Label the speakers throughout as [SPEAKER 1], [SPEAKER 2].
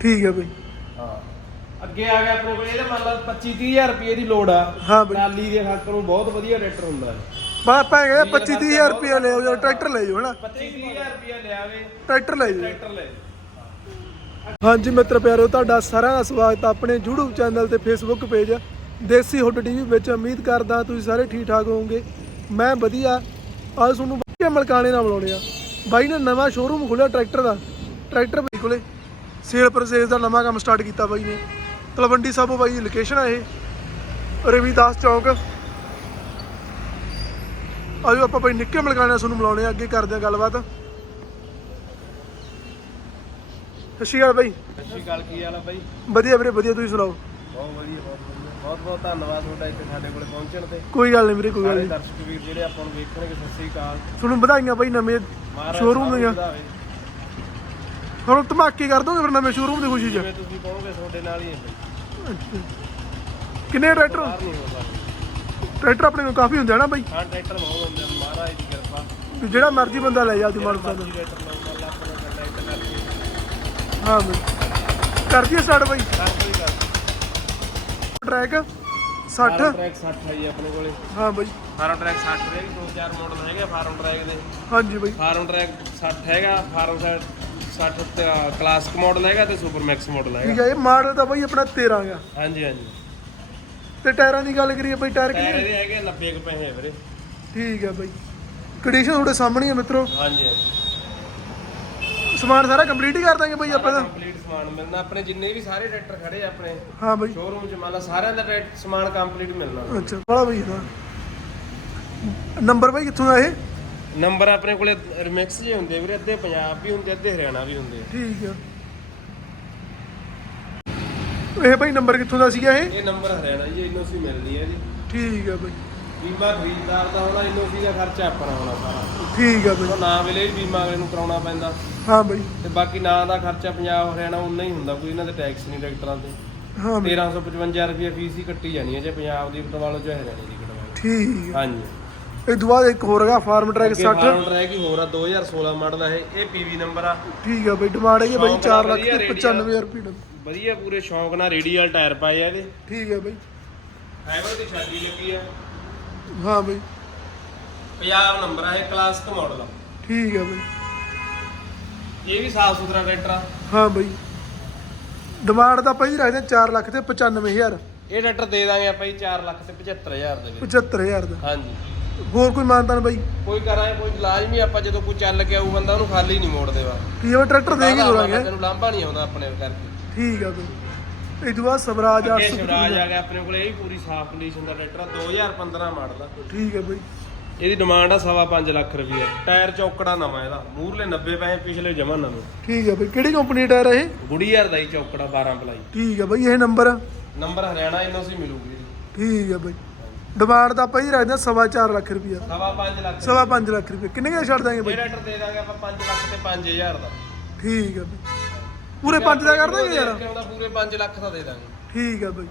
[SPEAKER 1] ਠੀਕ ਹੈ ਬਈ।
[SPEAKER 2] ਹਾਂ। ਅੱਗੇ ਆ ਗਿਆ ਆਪਣੇ ਕੋਲ ਇਹਦਾ ਮੰਨ ਲਾ 25 30000 ਰੁਪਏ ਦੀ ਲੋਡ ਆ।
[SPEAKER 1] ਹਾਂ ਬਈ।
[SPEAKER 2] ਟਰਾਲੀ ਦੇ ਖਾਤਰ ਨੂੰ ਬਹੁਤ ਵਧੀਆ ਟਰੈਕਟਰ ਹੁੰਦਾ ਹੈ।
[SPEAKER 1] ਬਾ ਪੈ ਗਿਆ 25 30000 ਰੁਪਏ ਲੈ ਜਾਓ ਟਰੈਕਟਰ ਲੈ ਜਾਓ ਹਨਾ?
[SPEAKER 2] 25 30000 ਰੁਪਏ ਲਿਆਵੇ
[SPEAKER 1] ਟਰੈਕਟਰ ਲੈ ਜਾਓ।
[SPEAKER 2] ਟਰੈਕਟਰ ਲੈ
[SPEAKER 1] ਹਾਂਜੀ ਮਿੱਤਰ ਪਿਆਰੋ ਤੁਹਾਡਾ ਸਾਰਿਆਂ ਦਾ ਸਵਾਗਤ ਹੈ ਆਪਣੇ YouTube ਚੈਨਲ ਤੇ Facebook page Desi hood TV ਵਿੱਚ ਉਮੀਦ ਕਰਦਾ ਤੁਸੀਂ ਸਾਰੇ ਠੀਕ ਠਾਕ ਹੋਵੋਗੇ। ਮੈਂ ਵਧੀਆ। ਅੱਜ ਤੁਹਾਨੂੰ ਵਧੀਆ ਮਲਕਾਣੇ ਨਾਲ ਮਿਲਾਉਣੇ ਆ। ਬਾਈ ਨੇ ਨਵਾਂ ਸ਼ੋਰੂਮ ਖੋਲਿਆ ਟਰੈਕਟਰ ਦਾ। ਟਰੈਕਟਰ ਬਾਈ ਕੋਲੇ। ਸੇਲ ਪਰਚੇਸ ਦਾ ਨਵਾਂ ਕੰਮ ਸਟਾਰਟ ਕੀਤਾ ਬਾਈ ਨੇ। ਤਲਵੰਡੀ ਸਾਬੋ ਬਾਈ ਦੀ ਲੋਕੇਸ਼ਨ ਆ ਇਹ। ਰਵੀਦਾਸ ਚੌਂਕ। ਆਜੋ ਆਪਾਂ ਬਾਈ ਨਿੱਕੇ ਮਲਕਾਣੇ ਤੁਹਾਨੂੰ ਮਿਲਾਉਣੇ ਆ ਅੱਗੇ ਕਰਦੇ ਆ ਗੱਲਬਾਤ। ਸਤਿ ਸ਼੍ਰੀ ਅਕਾਲ ਬਾਈ।
[SPEAKER 2] ਅੱਛੀ ਗੱਲ ਕੀ ਹਾਲ ਆ ਬਾਈ?
[SPEAKER 1] ਵਧੀਆ ਵੀਰੇ ਵਧੀਆ ਤੁਸੀਂ ਸੁਣਾਓ?
[SPEAKER 2] ਬਹੁਤ ਵਧੀਆ ਬਹੁਤ ਵਧੀਆ। ਬਹੁਤ ਬਹੁਤ ਧੰਨਵਾਦ ਤੁਹਾਡਾ ਇੱਥੇ ਸਾਡੇ ਕੋਲੇ ਪਹੁੰਚਣ ਤੇ।
[SPEAKER 1] ਕੋਈ ਗੱਲ ਨਹੀਂ ਵੀਰੇ ਕੋਈ ਗੱਲ
[SPEAKER 2] ਸਾਰੇ
[SPEAKER 1] ਨਹੀਂ।
[SPEAKER 2] ਦਰਸ਼ਕ ਵੀਰ ਜਿਹੜੇ ਆਪਾਂ ਨੂੰ ਵੇਖਣਗੇ ਸਤਿ ਸ੍ਰੀ ਅਕਾਲ।
[SPEAKER 1] ਤੁਹਾਨੂੰ ਵਧਾਈਆਂ ਬਾਈ ਨਵੇਂ
[SPEAKER 2] ਮਹਾਰਾਜ
[SPEAKER 1] ਸ਼ੋਰੂਮ
[SPEAKER 2] ਸਭ ਨੂੰ
[SPEAKER 1] ਦੀਆਂ। ਤੁਹਾਨੂੰ ਧਮਾਕੇ ਕਰ ਦੋਗੇ ਫਿਰ ਨਵੇਂ ਸ਼ੋਰੂਮ ਦੀ ਖੁਸ਼ੀ 'ਚ?
[SPEAKER 2] ਜਿਵੇਂ ਤੁਸੀਂ ਕਹੋਗੇ ਤੁਹਾਡੇ ਨਾਲ ਹੀ ਹੈ ਬਾਈ।
[SPEAKER 1] ਕਿੰਨੇ ਟਰੈਕਟਰ?
[SPEAKER 2] ਬਾਹਰ ਨਹੀਂ ਹੋ ਸਕਦਾ
[SPEAKER 1] ਟਰੈਕਟਰ ਆਪਣੇ ਕੋਲ ਕਾਫੀ ਹੁੰਦੇ ਆ ਨਾ ਬਾਈ?
[SPEAKER 2] ਹਾਂ ਟਰੈਕਟਰ ਬਹੁਤ ਹੁੰਦੇ ਆ। ਮਹਾਰਾਜ ਦੀ ਕਿਰਪਾ।
[SPEAKER 1] ਵੀ ਜਿਹੜਾ ਮਰਜ਼ੀ ਬੰਦਾ ਲੈ ਜਾ ਦੀ ਮਨ ਪਸੰਦ
[SPEAKER 2] ਮਰਜ਼ੀ ਟਰੈਕਟਰ ਲਾਉਣ ਵਾਲਾ ਆਪਣਾ ਕੰਡਾ ਇੱਕ ਕਰਕੇ
[SPEAKER 1] ਹਾਂ ਬਾਈ। ਕਰ ਦਈਏ ਸਟਾਰਟ ਬਾਈ।
[SPEAKER 2] ਕਰ ਕੋਈ ਕਰ
[SPEAKER 1] ਟਰੈਕ 60
[SPEAKER 2] ਫਾਰਮ ਟਰੈਕ 60 ਆਈ ਆਪਣੇ ਕੋਲੇ।
[SPEAKER 1] ਹਾਂ ਬਾਈ।
[SPEAKER 2] ਫਾਰਮ ਟਰੈਕ 60 ਰਹੇ ਦੋ ਚਾਰ ਮਾਡਲ ਹੈਗੇ ਫਾਰਮ ਟਰੈਕ ਦੇ।
[SPEAKER 1] ਹਾਂਜੀ ਬਾਈ।
[SPEAKER 2] ਫਾਰਮ ਟਰੈਕ 60 ਹੈਗਾ ਫਾਰਮ ਟਰੈਕ 60 ਤੇ ਕਲਾਸਿਕ ਮਾਡਲ ਹੈਗਾ ਤੇ ਸੁਪਰ ਮੈਕਸ ਮਾਡਲ
[SPEAKER 1] ਠੀਕ
[SPEAKER 2] ਹੈਗਾ
[SPEAKER 1] ਹੈ ਇਹ ਮਾਡਲ ਤਾਂ ਬਾਈ ਆਪਣਾ 13 ਗਾ
[SPEAKER 2] ਹਾਂਜੀ ਹਾਂਜੀ।
[SPEAKER 1] ਤੇ ਟਾਇਰਾਂ ਦੀ ਗੱਲ ਕਰੀਏ ਬਾਈ ਟਾਇਰ
[SPEAKER 2] ਟਾਇਰ
[SPEAKER 1] ਕਿੰਨੇ
[SPEAKER 2] ਇਹਦੇ ਹੈਗੇ 90 ਕੁ ਪੈਸੇ ਵੀਰੇ।
[SPEAKER 1] ਠੀਕ ਹੈ ਬਾਈ। ਕੰਡੀਸ਼ਨ ਤੁਹਾਡੇ ਸਾਹਮਣੇ ਹੈ ਮਿੱਤਰੋ।
[SPEAKER 2] ਹਾਂਜੀ
[SPEAKER 1] ਸਮਾਨ ਸਾਰਾ ਕੰਪਲੀਟ ਹੀ ਕਰ ਦਾਂਗੇ ਬਾਈ ਆਪਾਂ ਦਾ
[SPEAKER 2] ਕੰਪਲੀਟ ਸਮਾਨ ਮਿਲਣਾ। ਆਪਣੇ ਜਿੰਨੇ ਵੀ ਸਾਰੇ ਟਰੈਕਟਰ ਖੜੇ ਆ ਆਪਣੇ
[SPEAKER 1] ਹਾਂ ਬਾਈ।
[SPEAKER 2] ਸ਼ੋਰੂਮ 'ਚ ਮੰਨ ਲਾ ਸਾਰਿਆਂ ਦਾ ਟਰੈਕਟਰ ਸਮਾਨ ਕੰਪਲੀਟ ਮਿਲਣਾ।
[SPEAKER 1] ਅੱਛਾ ਬੜਾ ਬਾਈ ਦਾ ਨੰਬਰ ਬਾਈ ਕਿੱਥੋਂ ਦਾ ਇਹ?
[SPEAKER 2] ਨੰਬਰ ਆਪਣੇ ਕੋਲੇ ਰਿਮਿਕਸ ਜੇ ਹੁੰਦੇ ਵੀਰੇ ਅੱਧੇ ਪੰਜਾਬ ਵੀ ਹੁੰਦੇ ਅੱਧੇ ਹਰਿਆਣਾ ਵੀ ਹੁੰਦੇ
[SPEAKER 1] ਠੀਕ ਆ। ਇਹ ਬਾਈ ਨੰਬਰ ਕਿੱਥੋਂ ਦਾ ਸੀਗਾ ਇਹ?
[SPEAKER 2] ਇਹ ਨੰਬਰ ਹਰਿਆਣਾ ਜੀ ਐਨਓਸੀ ਮਿਲਦੀ ਹੈ ਜੀ।
[SPEAKER 1] ਠੀਕ ਆ ਬਾਈ
[SPEAKER 2] ਬੀਮਾ ਖਰੀਦਦਾਰ ਦਾ ਹੋਣਾ ਐਨਓਸੀ ਦਾ ਖਰਚਾ ਆਪਣਾ ਹੋਣਾ ਸਾਰਾ।
[SPEAKER 1] ਠੀਕ ਆ
[SPEAKER 2] ਉਹ ਨਾ ਵੇਲੇ ਵੀ ਬੀਮਾ ਅਗਲੇ ਨੂੰ ਕਰਾਉਣਾ ਪੈਂਦਾ।
[SPEAKER 1] ਹਾਂ ਬਾਈ
[SPEAKER 2] ਤੇ ਬਾਕੀ ਨਾਂ ਦਾ ਖਰਚਾ ਪੰਜਾਬ ਹਰਿਆਣਾ ਉਨਾ ਹੀ ਹੁੰਦਾ ਕੋਈ ਇਹਨਾਂ ਦੇ ਟੈਕਸ ਨਹੀਂ ਟਰੈਕਟਰਾਂ ਤੇ।
[SPEAKER 1] ਹਾਂ ਬਾਈ
[SPEAKER 2] 1355 ਰੁਪਏ ਫੀਸ ਹੀ ਕੱਟੀ ਜਾਣੀ ਹੈ ਜੇ ਪੰਜਾਬ ਦੀ ਕਟਵਾ ਲਓ ਚਾਹੇ ਹਰਿਆਣੇ ਦੀ ਕਟਵਾ ਲਓ।
[SPEAKER 1] ਠੀਕ ਆ।
[SPEAKER 2] ਹਾਂਜੀ।
[SPEAKER 1] ਇਹ ਤੋਂ ਬਾਅਦ ਇੱਕ ਹੋਰ ਹੈਗਾ ਫਾਰਮ ਟਰੈਕ 60
[SPEAKER 2] ਫਾਰਮ ਟਰੈਕ ਹੀ ਹੋਰ ਆ 2016 ਮਾਡਲ ਆ ਇਹ ਇਹ ਪੀਵੀ ਨੰਬਰ ਆ।
[SPEAKER 1] ਠੀਕ ਆ ਬਾਈ ਡਿਮਾਂਡ ਹੈਗੀ ਬਾਈ
[SPEAKER 2] ਸ਼ੌਂਕ
[SPEAKER 1] 4
[SPEAKER 2] ਨਾਲ
[SPEAKER 1] ਲੱਖ ਤੇ
[SPEAKER 2] ਵਧੀਆ
[SPEAKER 1] 95000 ਰੁਪਏ ਦਾ।
[SPEAKER 2] ਵਧੀਆ ਪੂਰੇ ਸ਼ੌਂਕ ਨਾਲ ਰੇਡੀਅਲ ਟਾਇਰ ਪਾਏ ਆ ਇਹਦੇ।
[SPEAKER 1] ਠੀਕ ਆ ਬਾਈ।
[SPEAKER 2] ਫਾਈਬਰ ਦੀ ਛਾਤੀ ਲੱਗੀ ਆ।
[SPEAKER 1] ਹਾਂ ਬਾਈ।
[SPEAKER 2] ਪੰਜਾਬ ਨੰਬਰ ਆ ਇਹ ਕਲਾਸਿਕ ਮਾਡਲ ਆ।
[SPEAKER 1] ਠੀਕ ਆ ਬਾਈ।
[SPEAKER 2] ਇਹ ਵੀ ਸਾਫ਼ ਸੁਥਰਾ ਟਰੈਕਟਰ ਆ।
[SPEAKER 1] ਹਾਂ ਬਾਈ। ਡਿਮਾਂਡ ਤਾਂ ਜੀ ਰੱਖਦੇ 4 ਲੱਖ ਤੇ 95000
[SPEAKER 2] ਇਹ ਟਰੈਕਟਰ ਦੇ ਦਾਂਗੇ ਆਪਾਂ ਜੀ 4 ਲੱਖ ਤੇ 75000 ਦੇ ਵਿੱਚ।
[SPEAKER 1] 75000 ਦਾ।
[SPEAKER 2] ਹਾਂਜੀ।
[SPEAKER 1] ਹੋਰ ਕੋਈ ਮਾਨਤਾਨ ਬਾਈ?
[SPEAKER 2] ਕੋਈ ਕਰਾਂਗੇ ਕੋਈ ਲਾਜ਼ਮੀ ਆਪਾਂ ਜਦੋਂ ਕੋਈ ਚੱਲ ਕੇ ਆਊ ਬੰਦਾ ਉਹਨੂੰ ਖਾਲੀ ਨਹੀਂ ਮੋੜ ਦੇਵਾ
[SPEAKER 1] ਠੀਕ ਆ ਟਰੈਕਟਰ ਦੇ ਕੇ ਦੋਰਾਂਗੇ
[SPEAKER 2] ਤੈਨੂੰ ਲਾਂਭਾ ਨਹੀਂ ਆਉਂਦਾ ਆਪਣੇ ਕਰਕੇ।
[SPEAKER 1] ਠੀਕ ਆ ਬਾਈ ਇਹ ਤੋਂ ਬਾਅਦ ਸਵਰਾਜ
[SPEAKER 2] ਅੱਗੇ
[SPEAKER 1] 800
[SPEAKER 2] ਸ਼ਿਵਰਾਜ ਆ ਗਿਆ ਆਪਣੇ ਕੋਲੇ ਇਹ ਵੀ ਪੂਰੀ ਸਾਫ਼ ਕੰਡੀਸ਼ਨ ਦਾ ਟਰੈਕਟਰ ਆ 2015 ਮਾਡਲ ਆ।
[SPEAKER 1] ਠੀਕ ਆ ਬਾਈ।
[SPEAKER 2] ਇਹਦੀ ਡਿਮਾਂਡ ਆ ਸਵਾ ਪੰਜ ਲੱਖ ਰੁਪਏ ਟਾਇਰ ਚੌਕੜਾ ਨਵਾਂ ਇਹਦਾ ਮੂਰਲੇ 90 ਪੈਸੇ ਪਿਛਲੇ ਜਮਾ ਨਵੇਂ
[SPEAKER 1] ਠੀਕ ਆ ਬਾਈ। ਕਿਹੜੀ ਕੰਪਨੀ ਦਾ ਟਾਇਰ ਆ ਇਹ?
[SPEAKER 2] ਗੁੜੀ ਯਾਰ ਦਾ ਹੀ ਚੌਕੜਾ 12 ਪਲਾਈ।
[SPEAKER 1] ਠੀਕ ਆ ਬਾਈ ਇਹ ਨੰਬਰ
[SPEAKER 2] ਨੰਬਰ ਹਰਿਆਣਾ ਇਹਨਾਂ ਸੀ ਮਿਲੂਗੀ।
[SPEAKER 1] ਠੀਕ ਆ ਬਾਈ। ਡਿਮਾਂਡ ਤਾਂ ਆਪਾਂ ਹੀ ਰੱਖਦੇ ਹਾਂ ਸਵਾ ਚਾਰ ਲੱਖ ਰੁਪਇਆ
[SPEAKER 2] ਸਵਾ ਪੰਜ ਲੱਖ
[SPEAKER 1] ਸਵਾ ਪੰਜ ਲੱਖ ਰੁਪਏ ਕਿੰਨੇ ਕੁ ਦਾ ਛੱਡ ਦਾਂਗੇ ਬਾਈ?
[SPEAKER 2] ਟਰੈਕਟਰ ਦੇ ਦਾਂਗੇ ਆਪਾਂ 5 ਲੱਖ ਤੇ 5000 ਦਾ।
[SPEAKER 1] ਠੀਕ ਆ ਬਾਈ। ਪੂਰੇ ਪੰਜ ਦਾ ਕਰ ਦਾਂਗੇ ਯਾਰ?
[SPEAKER 2] ਪੂਰੇ 5 ਲੱਖ ਦਾ ਦੇ ਦਾਂਗੇ।
[SPEAKER 1] ਠੀਕ ਆ ਬਾਈ।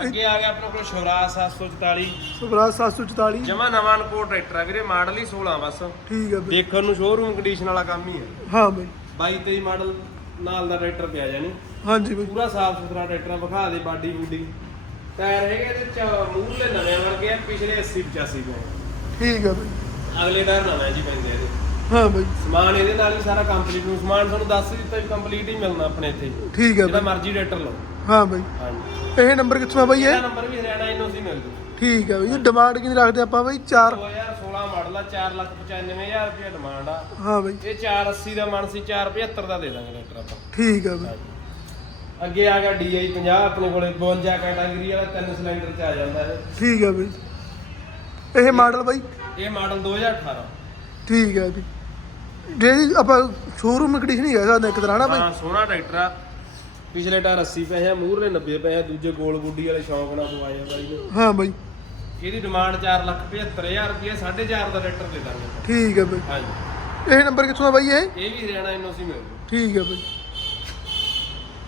[SPEAKER 2] ਅੱਗੇ ਆ ਗਿਆ ਆਪਣੇ ਕੋਲ ਸ਼ਿਵਰਾਜ 744
[SPEAKER 1] ਸਵਰਾਜ 744
[SPEAKER 2] ਜਮਾ ਨਵਾਂ ਕੋਟ ਟਰੈਕਟਰ ਆ ਵੀਰੇ ਮਾਡਲ ਹੀ 16 ਬਸ।
[SPEAKER 1] ਠੀਕ ਆ ਬਾਈ।
[SPEAKER 2] ਦੇਖਣ ਨੂੰ ਸ਼ੋਰੂਮ ਕੰਡੀਸ਼ਨ ਵਾਲਾ ਕੰਮ ਹੀ ਹੈ
[SPEAKER 1] ਹਾਂ ਬਾਈ।
[SPEAKER 2] 22 23 ਮਾਡਲ ਨਾਲ ਦਾ ਟਰੈਕਟਰ ਪਿਆ ਜਾਣੀ।
[SPEAKER 1] ਹਾਂਜੀ ਬਾਈ।
[SPEAKER 2] ਪੂਰਾ ਸਾਫ਼ ਸੁਥਰਾ ਟਰੈਕਟਰ ਆ, ਵਿਖਾ ਦੇ ਬਾਡੀ ਬੂਡੀ। ਟਾਇਰ ਹੈਗੇ ਇਹਦੇ ਚ ਮੂਹਰਲੇ ਨਵੇਂ ਵਰਗੇ ਆ ਪਿਛਲੇ 80 85 ਪਏ
[SPEAKER 1] ਠੀਕ ਆ ਬਾਈ।
[SPEAKER 2] ਅਗਲੇ ਟਾਇਰ ਨਵੇਂ ਜੀ ਪੈਂਦੇ ਆ ਇਹਦੇ।
[SPEAKER 1] ਹਾਂ ਬਾਈ।
[SPEAKER 2] ਸਮਾਨ ਇਹਦੇ ਨਾਲ ਹੀ ਸਾਰਾ ਕੰਪਲੀਟ ਨੂੰ ਸਮਾਨ ਤੁਹਾਨੂੰ ਦੱਸ ਦਿੱਤਾ ਵੀ ਕੰਪਲੀਟ ਹੀ ਮਿਲਣਾ ਆਪਣੇ ਇੱਥੇ।
[SPEAKER 1] ਠੀਕ ਆ
[SPEAKER 2] ਜਿਹੜਾ
[SPEAKER 1] ਬਾਈ।
[SPEAKER 2] ਮਰਜ਼ੀ ਟਰੈਕਟਰ ਲਓ।
[SPEAKER 1] ਹਾਂ ਬਾਈ।
[SPEAKER 2] ਹਾਂਜੀ।
[SPEAKER 1] ਇਹ ਨੰਬਰ ਕਿੱਥੋਂ ਆ ਬਾਈ
[SPEAKER 2] ਇਹਦਾ
[SPEAKER 1] ਇਹ
[SPEAKER 2] ਨੰਬਰ ਵੀ ਹਰਿਆਣਾ ਇਹਨੂੰ ਸੀ ਮਿਲ ਜੂ।
[SPEAKER 1] ਠੀਕ ਆ ਬਾਈ। ਡਿਮਾਂਡ ਕਿੰਨੀ ਰੱਖਦੇ ਆਪਾਂ ਬਾਈ? 4
[SPEAKER 2] 2016 ਮਾਡਲ ਆ 495000 ਰੁਪਏ ਡਿਮਾਂਡ ਆ।
[SPEAKER 1] ਹਾਂ ਬਾਈ।
[SPEAKER 2] ਇਹ 480 ਦਾ ਮਨ ਸੀ 475 ਦਾ ਦੇ ਦਾਂਗੇ ਟਰੈਕਟਰ ਆਪਾਂ।
[SPEAKER 1] ਠੀਕ ਆ ਬਾਈ।
[SPEAKER 2] ਅੱਗੇ ਆ ਗਿਆ DI 50 ਆਪਣੇ ਕੋਲੇ 52 ਕੈਟਾਗਰੀ ਵਾਲਾ ਤਿੰਨ ਸਿਲੰਡਰ ਚ ਆ ਜਾਂਦਾ ਇਹ।
[SPEAKER 1] ਠੀਕ ਆ ਬਾਈ। ਇਹ ਮਾਡਲ ਬਾਈ?
[SPEAKER 2] ਇਹ ਮਾਡਲ 2018
[SPEAKER 1] ਠੀਕ ਆ ਬਾਈ ਜਿਹੜੀ ਆਪਾਂ ਸ਼ੋਰੂਮ ਕੰਡੀਸ਼ਨ ਹੀ ਹੈ ਸਾਡਾ ਇੱਕ ਤਰ੍ਹਾਂ ਨਾ ਬਾਈ।
[SPEAKER 2] ਹਾਂ ਸੋਹਣਾ ਟਰੈਕਟਰ ਆ। ਪਿਛਲੇ ਟਾਇਰ 80 ਪੈਸੇ ਆ ਮੂਹਰਲੇ 90 ਪੈਸੇ ਆ ਦੂਜੇ ਗੋਲ ਗੁੱਡੀ ਵਾਲੇ ਸ਼ੌਂਕ ਨਾਲ ਪਵਾਏ ਆ ਬਾਈ। ਨੇ
[SPEAKER 1] ਹਾਂ ਬਾਈ।
[SPEAKER 2] ਇਹਦੀ ਡਿਮਾਂਡ 475000 ਰੁਪਏ 4.5 ਦਾ ਟਰੈਕਟਰ ਦੇ ਦਾਂਗੇ
[SPEAKER 1] ਠੀਕ ਆ ਬਾਈ।
[SPEAKER 2] ਹਾਂਜੀ।
[SPEAKER 1] ਇਹ ਨੰਬਰ ਕਿੱਥੋਂ ਆ ਬਾਈ ਇਹ?
[SPEAKER 2] ਇਹ ਵੀ ਹਰਿਆਣਾ ਐਨਓਸੀ ਮਿਲ
[SPEAKER 1] ਠੀਕ ਆ ਬਾਈ।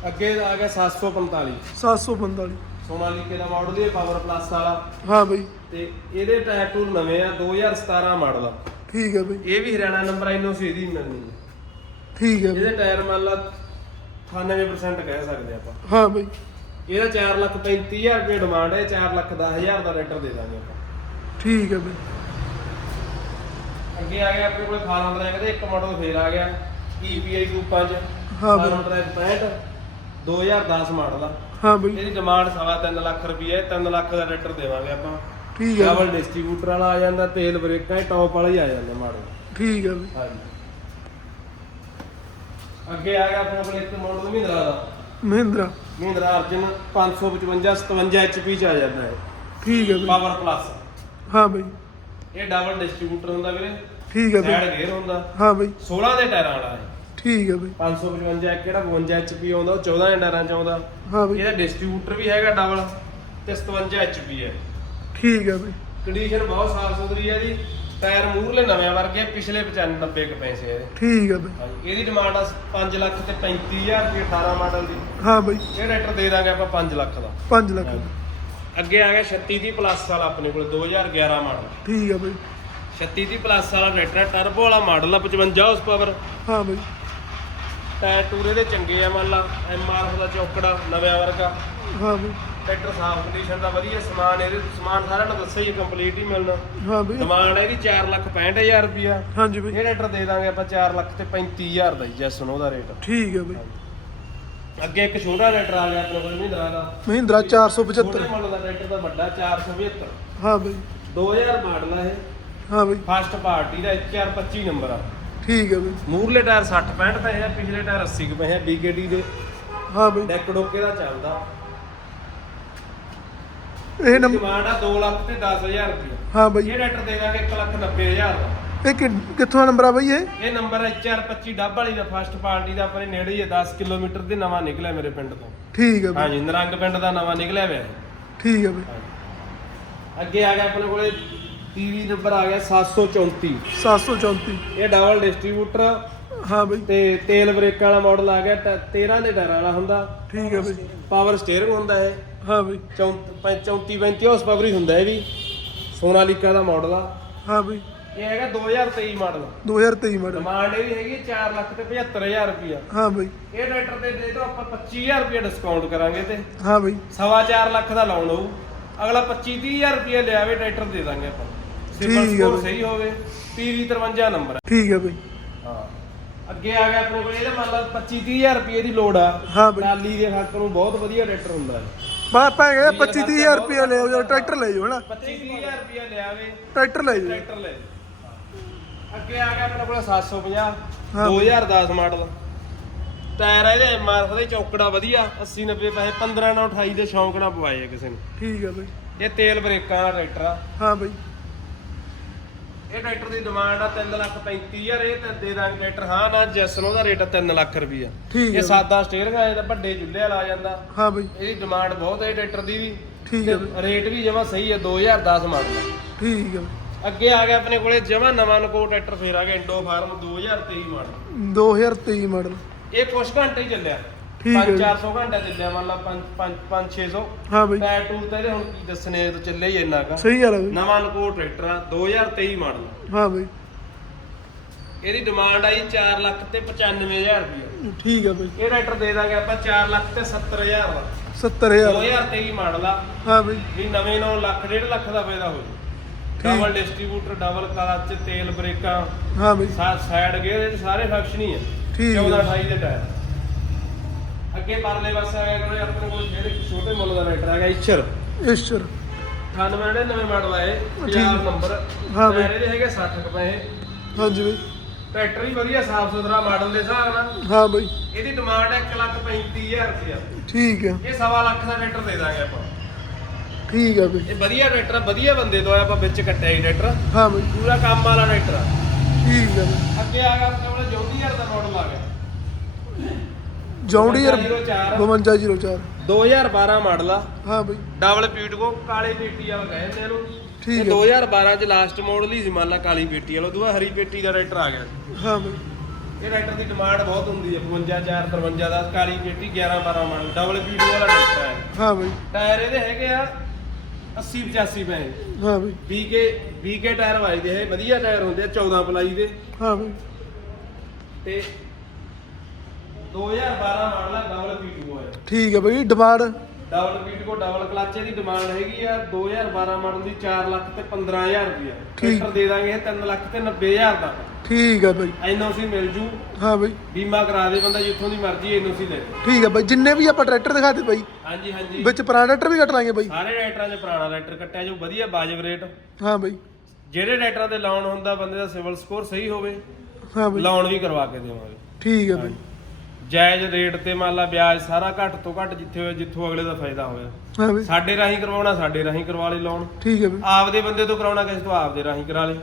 [SPEAKER 2] ਅੱਗੇ ਆ ਗਿਆ 745
[SPEAKER 1] 745
[SPEAKER 2] ਸੋਨਾਲੀਕੇ ਦਾ ਮਾਡਲ ਇਹ ਪਾਵਰ ਪਲੱਸ ਵਾਲਾ।
[SPEAKER 1] ਹਾਂ ਬਾਈ।
[SPEAKER 2] ਤੇ ਇਹਦੇ ਟਾਇਰ ਟੂਰ ਨਵੇਂ ਆ 2017 ਮਾਡਲ ਆ।
[SPEAKER 1] ਠੀਕ ਆ ਬਾਈ।
[SPEAKER 2] ਇਹ ਵੀ ਹਰਿਆਣਾ ਨੰਬਰ ਐਨਓਸੀ ਇਹਦੀ ਮਿਲਣੀ ਹੈ
[SPEAKER 1] ਠੀਕ ਬਾਈ
[SPEAKER 2] ਇਹਦੇ ਟਾਇਰ ਮੰਨ ਲਾ 98% ਕਹਿ ਸਕਦੇ ਆਪਾਂ।
[SPEAKER 1] ਹਾਂ ਬਈ।
[SPEAKER 2] ਇਹਦਾ 4 ਲੱਖ 35000 ਰੁਪਏ ਡਿਮਾਂਡ ਹੈ 4 ਲੱਖ 10000 ਦਾ ਰੇਟਰ ਦੇ ਦਾਂਗੇ ਆਪਾਂ।
[SPEAKER 1] ਠੀਕ ਹੈ ਬਈ।
[SPEAKER 2] ਅੱਗੇ ਆ ਗਿਆ ਆਪਣੇ ਕੋਲ ਫਾਰਮ ਟਰੈਕ ਦੇ ਇੱਕ ਮਾਡਲ ਫੇਰ ਆ ਗਿਆ EPI 25
[SPEAKER 1] ਹਾਂ ਬਈ।
[SPEAKER 2] ਫਾਰਮ ਟਰੈਕ 65 2010 ਮਾਡਲ ਆ।
[SPEAKER 1] ਹਾਂ ਬਈ।
[SPEAKER 2] ਇਹਦੀ ਡਿਮਾਂਡ ਸਵਾ ਤਿੰਨ ਲੱਖ ਰੁਪਏ 3 ਲੱਖ ਦਾ ਰੇਟਰ ਦੇਵਾਂਗੇ ਆਪਾਂ।
[SPEAKER 1] ਠੀਕ ਹੈ
[SPEAKER 2] ਡਬਲ ਡਿਸਟ੍ਰੀਬਿਊਟਰ ਵਾਲਾ ਆ ਜਾਂਦਾ ਤੇਲ ਬ੍ਰੇਕਾਂ ਹੀ ਟੌਪ ਵਾਲਾ ਹੀ ਆ ਜਾਂਦਾ ਮਾਡਲ
[SPEAKER 1] ਠੀਕ ਹੈ ਬਈ।
[SPEAKER 2] ਹਾਂਜੀ। ਅੱਗੇ ਆ ਗਿਆ ਆਪਣੇ ਕੋਲ ਇੱਕ ਮਾਡਲ ਮਹਿੰਦਰਾ ਦਾ।
[SPEAKER 1] ਮਹਿੰਦਰਾ।
[SPEAKER 2] ਮਹਿੰਦਰਾ ਅਰਜਨ 555 57 HP ਚ ਆ ਜਾਂਦਾ ਹੈ
[SPEAKER 1] ਠੀਕ ਹੈ ਬਈ।
[SPEAKER 2] ਪਾਵਰ ਪਲੱਸ
[SPEAKER 1] ਹਾਂ ਬਈ।
[SPEAKER 2] ਇਹ ਡਬਲ ਡਿਸਟ੍ਰੀਬਿਊਟਰ ਹੁੰਦਾ ਵੀਰੇ।
[SPEAKER 1] ਠੀਕ ਹੈ ਬਈ।
[SPEAKER 2] ਸਾਈਡ ਗੇਅਰ ਹੁੰਦਾ।
[SPEAKER 1] ਹਾਂ ਬਈ।
[SPEAKER 2] 16 ਦੇ ਟਾਇਰਾਂ ਵਾਲਾ ਹੈ
[SPEAKER 1] ਠੀਕ ਹੈ ਬਈ।
[SPEAKER 2] 555 ਇੱਕ ਕਿਹੜਾ 52 HP ਆਉਂਦਾ ਉਹ 14 ਦੇ ਟਾਇਰਾਂ ਚ ਆਉਂਦਾ।
[SPEAKER 1] ਹਾਂ ਬਈ।
[SPEAKER 2] ਇਹਦਾ ਡਿਸਟ੍ਰੀਬਿਊਟਰ ਵੀ ਹੈਗਾ ਡਬਲ ਤੇ 57 HP ਹੈ।
[SPEAKER 1] ਠੀਕ ਹੈ ਬਈ।
[SPEAKER 2] ਕੰਡੀਸ਼ਨ ਬਹੁਤ ਸਾਫ਼ ਸੁਥਰੀ ਹੈ ਜੀ। ਟਾਇਰ ਮੂਹਰਲੇ ਨਵੇਂ ਵਰਗੇ ਪਿਛਲੇ 95 90 ਕੁ ਪੈਸੇ ਇਹਦੇ।
[SPEAKER 1] ਠੀਕ ਹੈ ਬਈ।
[SPEAKER 2] ਇਹਦੀ ਡਿਮਾਂਡ ਆ 5 ਲੱਖ ਤੇ 35000 ਰੁਪਏ 18 ਮਾਡਲ ਦੀ।
[SPEAKER 1] ਹਾਂ ਬਈ।
[SPEAKER 2] ਇਹ ਰੇਟਰ ਦੇ ਦਾਂਗੇ ਆਪਾਂ 5 ਲੱਖ ਦਾ।
[SPEAKER 1] 5 ਲੱਖ।
[SPEAKER 2] ਅੱਗੇ ਆ ਗਿਆ 36 ਦੀ ਪਲੱਸ ਵਾਲਾ ਆਪਣੇ ਕੋਲ 2011 ਮਾਡਲ।
[SPEAKER 1] ਠੀਕ ਹੈ ਬਈ।
[SPEAKER 2] 36 ਦੀ ਪਲੱਸ ਵਾਲਾ ਰੇਟਰ ਟਰਬੋ ਵਾਲਾ ਮਾਡਲ ਆ 55 ਹਾਰਸ ਪਾਵਰ
[SPEAKER 1] ਹਾਂ ਬਈ।
[SPEAKER 2] ਟਾਇਰ ਟੂਰੇ ਦੇ ਚੰਗੇ ਆ ਮੰਨ ਲਾ ਐਮਆਰਐਫ ਦਾ ਚੌਕੜਾ ਨਵਿਆਂ ਵਰਗਾ।
[SPEAKER 1] ਹਾਂ ਬਈ
[SPEAKER 2] ਟਰੈਕਟਰ ਸਾਫ਼ ਕੰਡੀਸ਼ਨ ਦਾ ਵਧੀਆ ਸਮਾਨ ਇਹਦੇ ਸਮਾਨ ਸਾਰਿਆਂ ਨੂੰ ਦੱਸਿਆ ਹੀ ਕੰਪਲੀਟ ਹੀ ਮਿਲਣਾ।
[SPEAKER 1] ਹਾਂ ਬਈ
[SPEAKER 2] ਡਿਮਾਂਡ ਇਹਦੀ 4 ਲੱਖ 65000 ਰੁਪਿਆ
[SPEAKER 1] ਹਾਂਜੀ ਬਈ
[SPEAKER 2] ਇਹ ਰੇਟਰ ਦੇ ਦਾਂਗੇ ਆਪਾਂ 4 ਲੱਖ ਤੇ 35000 ਦਾ ਜੀ ਜੈਸਨ ਉਹਦਾ ਰੇਟ
[SPEAKER 1] ਠੀਕ ਹੈ ਬਈ
[SPEAKER 2] ਅੱਗੇ ਇੱਕ ਛੋਟਾ ਰੇਟਰ ਆ ਗਿਆ ਆਪਣੇ ਕੋਲ ਮਹਿੰਦਰਾ ਦਾ।
[SPEAKER 1] ਮਹਿੰਦਰਾ
[SPEAKER 2] ਛੋਟੇ
[SPEAKER 1] 475
[SPEAKER 2] ਮਾਡਲ ਦਾ ਟਰੈਕਟਰ ਦਾ ਵੱਡਾ 475
[SPEAKER 1] ਹਾਂ ਬਈ
[SPEAKER 2] 2000 ਮਾਡਲ ਆ ਇਹ।
[SPEAKER 1] ਹਾਂ ਬਈ
[SPEAKER 2] ਫਸਟ ਪਾਰਟੀ ਦਾ 1425 ਨੰਬਰ ਆ।
[SPEAKER 1] ਠੀਕ ਹੈ ਬਈ।
[SPEAKER 2] ਮੂਰਲੇ ਟਾਇਰ 60 65 ਪਏ ਆ ਪਿਛਲੇ ਟਾਇਰ 80 ਕੁ ਪਏ ਆ BKT ਦੇ।
[SPEAKER 1] ਹਾਂ ਬਈ।
[SPEAKER 2] ਡੈਕ ਡੋਕੇ ਦਾ ਚੱਲਦਾ।
[SPEAKER 1] ਇਹ ਨੰਬਰ
[SPEAKER 2] ਡਿਮਾਂਡ ਆ 2 ਲੱਖ ਤੇ 10000 ਰੁਪਏ
[SPEAKER 1] ਹਾਂ ਬਈ।
[SPEAKER 2] ਇਹ ਰੇਟਰ ਦੇ ਦਾਂਗੇ 1 ਲੱਖ 90000 ਦਾ।
[SPEAKER 1] ਇਹ ਕਿ- ਕਿੱਥੋਂ ਦਾ ਨੰਬਰ ਆ ਬਈ ਇਹ?
[SPEAKER 2] ਇਹ ਨੰਬਰ ਹੈ 425 ਡੱਬ ਵਾਲੀ ਦਾ ਫਸਟ ਪਾਰਟੀ ਦਾ ਆਪਣੇ ਨੇੜੇ ਹੀ ਹੈ 10 ਕਿਲੋਮੀਟਰ ਦੇ ਨਵਾਂ ਨਿਕਲਿਆ ਮੇਰੇ ਪਿੰਡ ਤੋਂ।
[SPEAKER 1] ਠੀਕ ਹੈ ਬਈ।
[SPEAKER 2] ਹਾਂਜੀ ਨਰੰਗ ਪਿੰਡ ਦਾ ਨਵਾਂ ਨਿਕਲਿਆ ਹੋਇਆ ਹੈ
[SPEAKER 1] ਠੀਕ ਹੈ ਬਈ।
[SPEAKER 2] ਅੱਗੇ ਆ ਗਿਆ ਆਪਣੇ ਕੋਲੇ ਟੀਵੀ ਨੰਬਰ ਆ ਗਿਆ 734
[SPEAKER 1] 734
[SPEAKER 2] ਇਹ ਡਬਲ ਡਿਸਟ੍ਰੀਬਿਊਟਰ
[SPEAKER 1] ਹਾਂ ਬਈ।
[SPEAKER 2] ਤੇ ਤੇਲ ਬ੍ਰੇਕਾਂ ਵਾਲਾ ਮਾਡਲ ਆ ਗਿਆ ਟ- 13 ਦੇ ਟਾਇਰਾਂ ਵਾਲਾ ਹੁੰਦਾ।
[SPEAKER 1] ਠੀਕ ਹੈ ਬਈ।
[SPEAKER 2] ਪਾਵਰ ਸਟੀਅਰਿੰਗ ਹੁੰਦਾ ਇਹ।
[SPEAKER 1] ਹਾਂ ਬਈ।
[SPEAKER 2] 34 35 ਹਾਰਸ ਪਾਵਰ ਹੀ ਹੁੰਦਾ ਇਹ ਵੀ। ਸੋਨਾਲੀਕਾ ਦਾ ਮਾਡਲ ਆ।
[SPEAKER 1] ਹਾਂ ਬਈ।
[SPEAKER 2] ਇਹ ਹੈਗਾ 2023 ਮਾਡਲ
[SPEAKER 1] 2023 ਮਾਡਲ
[SPEAKER 2] ਡਿਮਾਂਡ ਇਹਦੀ ਹੈਗੀ 4 ਲੱਖ ਤੇ 75000 ਰੁਪਇਆ
[SPEAKER 1] ਹਾਂ ਬਈ।
[SPEAKER 2] ਇਹ ਟਰੈਕਟਰ ਤੇ ਦੇ ਤੋਂ ਆਪਾਂ 25000 ਰੁਪਇਆ ਡਿਸਕਾਊਂਟ ਕਰਾਂਗੇ ਤੇ।
[SPEAKER 1] ਹਾਂ ਬਈ।
[SPEAKER 2] ਸਵਾ ਚਾਰ ਲੱਖ ਦਾ ਲੋਨ ਹੋਊ। ਅਗਲਾ 25 30000 ਰੁਪਇਆ ਲਿਆਵੇ ਟਰੈਕਟਰ ਦੇ ਦਾਂਗੇ ਆਪਾਂ।
[SPEAKER 1] ਠੀਕ
[SPEAKER 2] ਸਕੋਰ
[SPEAKER 1] ਬਈ।
[SPEAKER 2] ਸਹੀ ਹੋਵੇ ਪੀਵੀ 53 ਨੰਬਰ ਹੈ।
[SPEAKER 1] ਠੀਕ ਹੈ ਬਈ।
[SPEAKER 2] ਹਾਂ। ਅੱਗੇ ਆ ਗਿਆ ਆਪਣੇ ਕੋਲ ਇਹਦਾ ਮੰਨ ਲਾ 25 30000 ਰੁਪਏ ਦੀ ਲੋਡ ਆ।
[SPEAKER 1] ਹਾਂ ਬਈ।
[SPEAKER 2] ਟਰਾਲੀ ਦੇ ਖਾਤਰ ਨੂੰ ਬਹੁਤ ਵਧੀਆ ਟਰੈਕਟਰ ਹੁੰਦਾ ਹੈ।
[SPEAKER 1] ਬਾ ਪੈ ਗਿਆ 25 30000 ਰੁਪਏ ਲੈ ਜਰਾ ਟਰੈਕਟਰ ਲੈ ਜਾਓ ਹਨਾ?
[SPEAKER 2] 25 30000 ਰੁਪਇਆ ਲਿਆਵੇ
[SPEAKER 1] ਟਰੈਕਟਰ ਲੈ ਜਾਓ।
[SPEAKER 2] ਟਰੈਕਟਰ ਲੈ ਅੱਗੇ ਆ ਗਿਆ ਆਪਣੇ ਕੋਲ 750
[SPEAKER 1] ਹਾਂ।
[SPEAKER 2] 2010 ਮਾਡਲ। ਟਾਇਰ ਇਹਦੇ ਐਮਆਰਐਫ ਦੇ ਚੌਕੜਾ ਵਧੀਆ। 80 90 ਪੈਸੇ 15 ਨਾਲ 28 ਦੇ ਸ਼ੌਂਕ ਨਾਲ ਪਵਾਏ ਆ ਕਿਸੇ ਨੇ।
[SPEAKER 1] ਠੀਕ ਹੈ ਬਈ।
[SPEAKER 2] ਇਹ ਤੇਲ ਬ੍ਰੇਕਾਂ ਵਾਲਾ ਟਰੈਕਟਰ ਆ।
[SPEAKER 1] ਹਾਂ ਬਈ।
[SPEAKER 2] ਇਹ ਟਰੈਕਟਰ ਦੀ ਡਿਮਾਂਡ ਆ 3 ਲੱਖ 35000 ਇਹ ਤੇ ਦੇ ਦਾਂਗੇ ਟਰੈਕਟਰ। ਹਾਂ ਨਾ ਜੈਸਨ ਉਹਦਾ ਰੇਟ 3 ਲੱਖ ਰੁਪਈਆ।
[SPEAKER 1] ਠੀਕ
[SPEAKER 2] ਇਹ
[SPEAKER 1] ਹੈ
[SPEAKER 2] ਸਾਦਾ ਸਟੀਅਰਿੰਗ ਆ ਜਾਂਦਾ ਵੱਡੇ ਚੁੱਲ੍ਹੇ ਵਾਲਾ ਆ ਜਾਂਦਾ।
[SPEAKER 1] ਹਾਂ ਬਈ।
[SPEAKER 2] ਇਹਦੀ ਡਿਮਾਂਡ ਬਹੁਤ ਹੈ ਟਰੈਕਟਰ ਦੀ ਵੀ।
[SPEAKER 1] ਠੀਕ ਹੈ ਬਈ।
[SPEAKER 2] ਰੇਟ ਵੀ ਜਮਾ ਸਹੀ ਹੈ 2010 ਮਾਡਲ ਆ
[SPEAKER 1] ਠੀਕ ਹੈ
[SPEAKER 2] ਅੱਗੇ ਆ ਗਿਆ ਆਪਣੇ ਕੋਲੇ ਜਮਾ ਨਵਾਂ ਨਕੋ ਟਰੈਕਟਰ ਫੇਰ ਆ ਗਿਆ ਇੰਡੋ ਫਾਰਮ 2023 ਮਾਡਲ।
[SPEAKER 1] 2023 ਮਾਡਲ।
[SPEAKER 2] ਇਹ ਕੁਛ ਘੰਟੇ ਹੀ ਚੱਲਿਆ।
[SPEAKER 1] ਠੀਕ ਹੈ ਜੀ।
[SPEAKER 2] 400 ਘੰਟਾ ਚੱਲਿਆ ਮੰਨ ਲਾ 5 5 5 600
[SPEAKER 1] ਹਾਂ ਬਈ।
[SPEAKER 2] ਟਾਇਰ ਟੂਰ ਤੇ ਇਹਦੇ ਹੁਣ ਕੀ ਦੱਸਣੇ ਇਹ ਤਾਂ ਚੱਲੇ ਹੀ ਇੰਨਾ ਕਾ।
[SPEAKER 1] ਸਹੀ ਗੱਲ ਹੈ ਬਈ।
[SPEAKER 2] ਨਵਾਂ ਨਕੋ ਟਰੈਕਟਰ ਆ 2023 ਮਾਡਲ
[SPEAKER 1] ਹਾਂ ਬਈ।
[SPEAKER 2] ਇਹਦੀ ਡਿਮਾਂਡ ਆਈ 4 ਲੱਖ ਤੇ 95000 ਰੁਪਏ
[SPEAKER 1] ਠੀਕ ਹੈ ਬਈ।
[SPEAKER 2] ਇਹ ਟਰੈਕਟਰ ਦੇ ਦਾਂਗੇ ਆਪਾਂ 4 ਲੱਖ ਤੇ 70000 ਦਾ।
[SPEAKER 1] 70000
[SPEAKER 2] 2023 ਮਾਡਲ ਆ।
[SPEAKER 1] ਹਾਂ ਬਈ।
[SPEAKER 2] ਵੀ ਨਵੇਂ ਨੂੰ ਲੱਖ ਡੇਢ ਲੱਖ ਦਾ ਫਾਇਦਾ ਹੋ ਜੂ ਡਬਲ ਡਿਸਟ੍ਰੀਬਿਊਟਰ ਡਬਲ ਕਲਚ ਤੇਲ ਬ੍ਰੇਕਾਂ।
[SPEAKER 1] ਹਾਂ ਬਈ।
[SPEAKER 2] ਸਾ ਸਾਈਡ ਗੇਅਰ ਇਹ ਸਾਰੇ ਫੰਕਸ਼ਨ ਹੀ ਆ।
[SPEAKER 1] ਠੀਕ ਹੈ
[SPEAKER 2] 14 28 ਦੇ ਟਾਇਰ ਅੱਗੇ ਪਰਲੇ ਪਾਸੇ ਆ ਗਿਆ ਕੋਲੇ ਆਪਣੇ ਕੋਲ ਜਿਹੜੇ ਛੋਟੇ ਮੁੱਲ ਦਾ ਰੇਟਰ ਆ ਗਿਆ ਇਸ਼ਰ
[SPEAKER 1] ਈਸ਼ਰ।
[SPEAKER 2] 98 ਦੇ ਨਵੇਂ ਮਾਡਲ ਆਏ। 50 ਨੰਬਰ
[SPEAKER 1] ਹਾਂ ਬਈ।
[SPEAKER 2] ਇਹਦੇ ਹੈਗੇ 60 ਕੁ ਪੈਸੇ।
[SPEAKER 1] ਹਾਂਜੀ ਬਈ।
[SPEAKER 2] ਟਰੈਕਟਰ ਹੀ ਵਧੀਆ ਸਾਫ਼ ਸੁਥਰਾ ਮਾਡਲ ਦੇ ਹਿਸਾਬ ਨਾਲ।
[SPEAKER 1] ਹਾਂ ਬਈ।
[SPEAKER 2] ਇਹਦੀ ਡਿਮਾਂਡ ਹੈ 1 ਲੱਖ 35000 ਰੁਪਇਆ।
[SPEAKER 1] ਠੀਕ ਹੈ
[SPEAKER 2] ਇਹ ਸਵਾ ਲੱਖ ਦਾ ਟਰੈਕਟਰ ਦੇ ਦਾਂਗੇ ਆਪਾਂ।
[SPEAKER 1] ਠੀਕ ਹੈ ਬਈ।
[SPEAKER 2] ਇਹ ਵਧੀਆ ਟਰੈਕਟਰ ਆ, ਵਧੀਆ ਬੰਦੇ ਤੋਂ ਆਇਆ ਆਪਾਂ ਵਿੱਚ ਕੱਟਿਆ ਹੀ ਟਰੈਕਟਰ।
[SPEAKER 1] ਹਾਂ ਬਈ।
[SPEAKER 2] ਪੂਰਾ ਕੰਮ ਵਾਲਾ ਟਰੈਕਟਰ ਆ।
[SPEAKER 1] ਠੀਕ ਹੈ
[SPEAKER 2] ਅੱਗੇ ਆ ਗਿਆ ਆਪਣੇ ਕੋਲ ਜੋਧੀਅਰ ਦਾ ਮਾਡਲ ਆ ਗਿਆ।
[SPEAKER 1] ਜੌਂਡੀਅਰ
[SPEAKER 2] 5204
[SPEAKER 1] 5204
[SPEAKER 2] 2012 ਮਾਡਲ ਆ।
[SPEAKER 1] ਹਾਂ ਬਈ।
[SPEAKER 2] ਡਬਲ ਪੀਟਕੋ ਕਾਲੇ ਪੇਟੀ ਵਾਲਾ ਕਹਿੰਦੇ ਇਹਨੂੰ।
[SPEAKER 1] ਠੀਕ ਹੈ।
[SPEAKER 2] 2012 ਚ ਲਾਸਟ ਮਾਡਲ ਹੀ ਸੀ ਮੰਨ ਲਾ ਕਾਲੀ ਪੇਟੀ ਵਾਲਾ। ਦੂਆ ਹਰੀ ਪੇਟੀ ਦਾ ਰਾਈਟਰ ਆ ਗਿਆ।
[SPEAKER 1] ਹਾਂ ਬਈ।
[SPEAKER 2] ਇਹ ਰਾਈਟਰ ਦੀ ਡਿਮਾਂਡ ਬਹੁਤ ਹੁੰਦੀ ਹੈ 52 4 53 ਦਾ ਕਾਲੀ ਪੇਟੀ 11 12 ਮਾਡਲ। ਡਬਲ ਪੀਟਕੋ ਵਾਲਾ ਰਾਈਟਰ ਹੈ
[SPEAKER 1] ਹਾਂ ਬਈ।
[SPEAKER 2] ਟਾਇਰ ਇਹਦੇ ਹੈਗੇ ਆ 80 85 ਪੈਸੇ।
[SPEAKER 1] ਹਾਂ ਬਈ।
[SPEAKER 2] ਵੀਕੇ ਵੀਕੇ ਟਾਇਰ ਵੱਜਦੇ ਇਹ ਵਧੀਆ ਟਾਇਰ ਹੁੰਦੇ ਆ 14 ਪਲਾਈ ਦੇ।
[SPEAKER 1] ਹਾਂ ਬਈ।
[SPEAKER 2] ਤੇ 2012 ਮਾਡਲ ਹੈ ਡਬਲ ਪੀਟੂ ਹੈ
[SPEAKER 1] ਠੀਕ ਹੈ ਬਈ demand
[SPEAKER 2] double PTO double clutch ਦੀ ਡਿਮਾਂਡ ਹੈਗੀ ਆ 2012 ਮਾਡਲ ਦੀ 4 ਲੱਖ ਤੇ 15000 ਰੁਪਇਆ
[SPEAKER 1] ਠੀਕ।
[SPEAKER 2] ਟਰੈਕਟਰ ਦੇ ਦਾਂਗੇ ਇਹ 3 ਲੱਖ ਤੇ 90000 ਦਾ।
[SPEAKER 1] ਠੀਕ ਹੈ ਬਈ।
[SPEAKER 2] ਐਨਓਸੀ ਮਿਲ ਜੂ।
[SPEAKER 1] ਹਾਂ ਬਈ।
[SPEAKER 2] ਬੀਮਾ ਕਰਾ ਦੇ ਬੰਦਾ ਜਿੱਥੋਂ ਦੀ ਮਰਜ਼ੀ ਐਨਓਸੀ ਲੈ
[SPEAKER 1] ਠੀਕ ਹੈ ਬਈ ਜਿੰਨੇ ਵੀ ਆਪਾਂ ਟਰੈਕਟਰ ਦਿਖਾਤੇ ਬਈ
[SPEAKER 2] ਹਾਂਜੀ ਹਾਂਜੀ।
[SPEAKER 1] ਵਿੱਚ ਪੁਰਾਣਾ ਟਰੈਕਟਰ ਵੀ ਕੱਟ ਲਾਂਗੇ ਬਈ।
[SPEAKER 2] ਸਾਰੇ ਟਰੈਕਟਰਾਂ 'ਚ ਪੁਰਾਣਾ ਟਰੈਕਟਰ ਕੱਟਿਆ ਜੋ ਵਧੀਆ ਵਾਜਬ ਰੇਟ
[SPEAKER 1] ਹਾਂ ਬਈ।
[SPEAKER 2] ਜਿਹੜੇ ਟਰੈਕਟਰਾਂ ਤੇ ਲਾਉਣ ਹੁੰਦਾ ਬੰਦੇ ਦਾ ਸਿਵਲ ਸਕੋਰ ਸਹੀ ਹੋਵੇ।
[SPEAKER 1] ਹਾਂ ਬਈ।
[SPEAKER 2] ਲਾਉਣ ਵੀ ਕਰਵਾ ਕੇ ਦੇਵਾਂਗੇ।
[SPEAKER 1] ਠੀਕ ਹੈ ਬਈ।
[SPEAKER 2] ਜਾਇਜ਼ ਰੇਟ ਤੇ ਮੰਨ ਲਾ ਵਿਆਜ ਸਾਰਾ ਘੱਟ ਤੋਂ ਘੱਟ ਜਿੱਥੇ ਹੋਏ ਜਿੱਥੋਂ ਅਗਲੇ ਦਾ ਫਾਇਦਾ ਹੋਇਆ।
[SPEAKER 1] ਹਾਂ ਬਈ
[SPEAKER 2] ਸਾਡੇ ਰਾਹੀਂ ਕਰਵਾਉਣਾ ਸਾਡੇ ਰਾਹੀਂ ਕਰਵਾ ਲਈ ਲੋਨ
[SPEAKER 1] ਠੀਕ ਹੈ ਬਈ
[SPEAKER 2] ਆਪਦੇ ਬੰਦੇ ਤੋਂ ਕਰਾਉਣਾ ਕਿਸੇ ਤੋਂ ਆਪਦੇ ਰਾਹੀਂ ਕਰਾ ਲੇ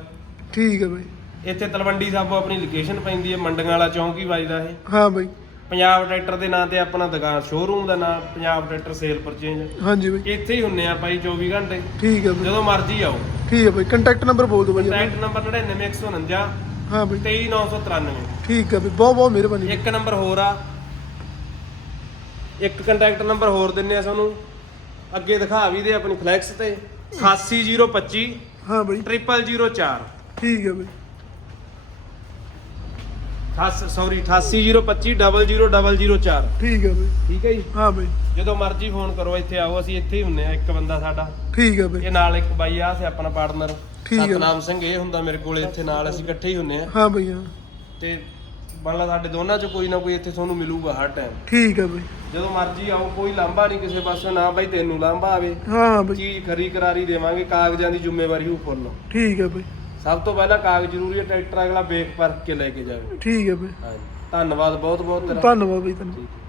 [SPEAKER 1] ਠੀਕ ਹੈ ਬਈ।
[SPEAKER 2] ਇੱਥੇ ਤਲਵੰਡੀ ਸਾਬੋ ਆਪਣੀ ਲੋਕੇਸ਼ਨ ਪੈਂਦੀ ਹੈ ਮੰਡੀਆਂ ਵਾਲਾ ਚੌਂਕ ਹੀ ਵੱਜਦਾ ਇਹ।
[SPEAKER 1] ਹਾਂ ਬਈ।
[SPEAKER 2] ਪੰਜਾਬ ਟਰੈਕਟਰ ਦੇ ਨਾਂ ਤੇ ਆਪਣਾ ਦੁਕਾਨ ਸ਼ੋਰੂਮ ਦਾ ਨਾਂ ਪੰਜਾਬ ਟਰੈਕਟਰ ਸੇਲ ਪਰਚੇਂਜ
[SPEAKER 1] ਹਾਂਜੀ ਬਈ।
[SPEAKER 2] ਇੱਥੇ ਹੀ ਹੁੰਨੇ ਆ ਭਾਈ 24 ਘੰਟੇ।
[SPEAKER 1] ਠੀਕ ਹੈ ਬਈ।
[SPEAKER 2] ਜਦੋਂ ਮਰਜ਼ੀ ਆਓ।
[SPEAKER 1] ਠੀਕ ਹੈ ਬਈ। ਕੰਟੈਕਟ ਨੰਬਰ ਬੋਲ ਦਿਓ ਬਈ ਆਪਣਾ।
[SPEAKER 2] ਕੰਟੈਕਟ ਨੰਬਰ 99149
[SPEAKER 1] ਹਾਂ ਬਈ।
[SPEAKER 2] 23993
[SPEAKER 1] ਠੀਕ ਹੈ ਬਈ ਬਹੁਤ ਬਹੁਤ ਮਿਹਰਬਾਨੀ
[SPEAKER 2] ਇੱਕ ਨੰਬਰ ਹੋਰ ਆ। ਇੱਕ ਕੰਟੈਕਟ ਨੰਬਰ ਹੋਰ ਦਿੰਨੇ ਆ ਤੁਹਾਨੂੰ। ਅੱਗੇ ਦਿਖਾ ਵੀ ਦੇ ਆਪਣੀ ਫਲੈਕਸ ਤੇ। 88025
[SPEAKER 1] ਹਾਂ ਬਈ।
[SPEAKER 2] 0004
[SPEAKER 1] ਠੀਕ ਹੈ ਬਈ।
[SPEAKER 2] ਸੌਰੀ 88025 00004
[SPEAKER 1] ਠੀਕ ਹੈ ਬਈ।
[SPEAKER 2] ਠੀਕ ਹੈ ਜੀ?
[SPEAKER 1] ਹਾਂ ਬਈ।
[SPEAKER 2] ਜਦੋਂ ਮਰਜ਼ੀ ਫੋਨ ਕਰੋ ਇੱਥੇ ਆਓ। ਅਸੀਂ ਇੱਥੇ ਹੀ ਹੁੰਨੇ ਆ ਇੱਕ ਬੰਦਾ ਸਾਡਾ।
[SPEAKER 1] ਠੀਕ ਹੈ ਬਈ।
[SPEAKER 2] ਇਹ ਨਾਲ ਇੱਕ ਬਾਈ ਆ ਸੇ ਆਪਣਾ ਪਾਰਟਨਰ
[SPEAKER 1] ਠੀਕ ਹੈ।
[SPEAKER 2] ਸਤਨਾਮ ਸਿੰਘ ਇਹ ਹੁੰਦਾ ਮੇਰੇ ਕੋਲੇ ਇੱਥੇ ਨਾਲ ਅਸੀਂ ਇਕੱਠੇ ਹੀ ਹੁੰਨੇ ਆ।
[SPEAKER 1] ਹਾਂ ਬਈ ਹਾਂ
[SPEAKER 2] ਤੇ ਮੰਨ ਲਾ ਸਾਡੇ ਦੋਨਾਂ ਚ ਕੋਈ ਨਾ ਕੋਈ ਇੱਥੇ ਤੁਹਾਨੂੰ ਮਿਲੂਗਾ ਹਰ ਟਾਈਮ
[SPEAKER 1] ਠੀਕ ਹੈ ਬਈ
[SPEAKER 2] ਜਦੋਂ ਮਰਜ਼ੀ ਆਓ ਕੋਈ ਲਾਂਭਾ ਨਹੀਂ ਕਿਸੇ ਪਾਸੋਂ ਨਾ ਬਾਈ ਤੈਨੂੰ ਲਾਂਭਾ ਆਵੇ।
[SPEAKER 1] ਹਾਂ ਬਈ
[SPEAKER 2] ਚੀਜ਼ ਖਰੀ ਕਰਾਰੀ ਦੇਵਾਂਗੇ ਕਾਗਜ਼ਾਂ ਦੀ ਜ਼ਿੰਮੇਵਾਰੀ ਉਹ ਫੁੱਲ।
[SPEAKER 1] ਠੀਕ ਹੈ ਬਈ
[SPEAKER 2] ਸਭ ਤੋਂ ਪਹਿਲਾਂ ਕਾਗਜ਼ ਜ਼ਰੂਰੀ ਹੈ ਟਰੈਕਟਰ ਅਗਲਾ ਵੇਖ ਪਰਖ ਕੇ ਲੈ ਕੇ ਜਾਵੇ।
[SPEAKER 1] ਠੀਕ ਹੈ ਬਈ
[SPEAKER 2] ਹਾਂਜੀ। ਧੰਨਵਾਦ ਬਹੁਤ ਬਹੁਤ ਤੇਰਾ।
[SPEAKER 1] ਧੰਨਵਾਦ ਬਈ
[SPEAKER 2] ਠੀਕ ਹੈ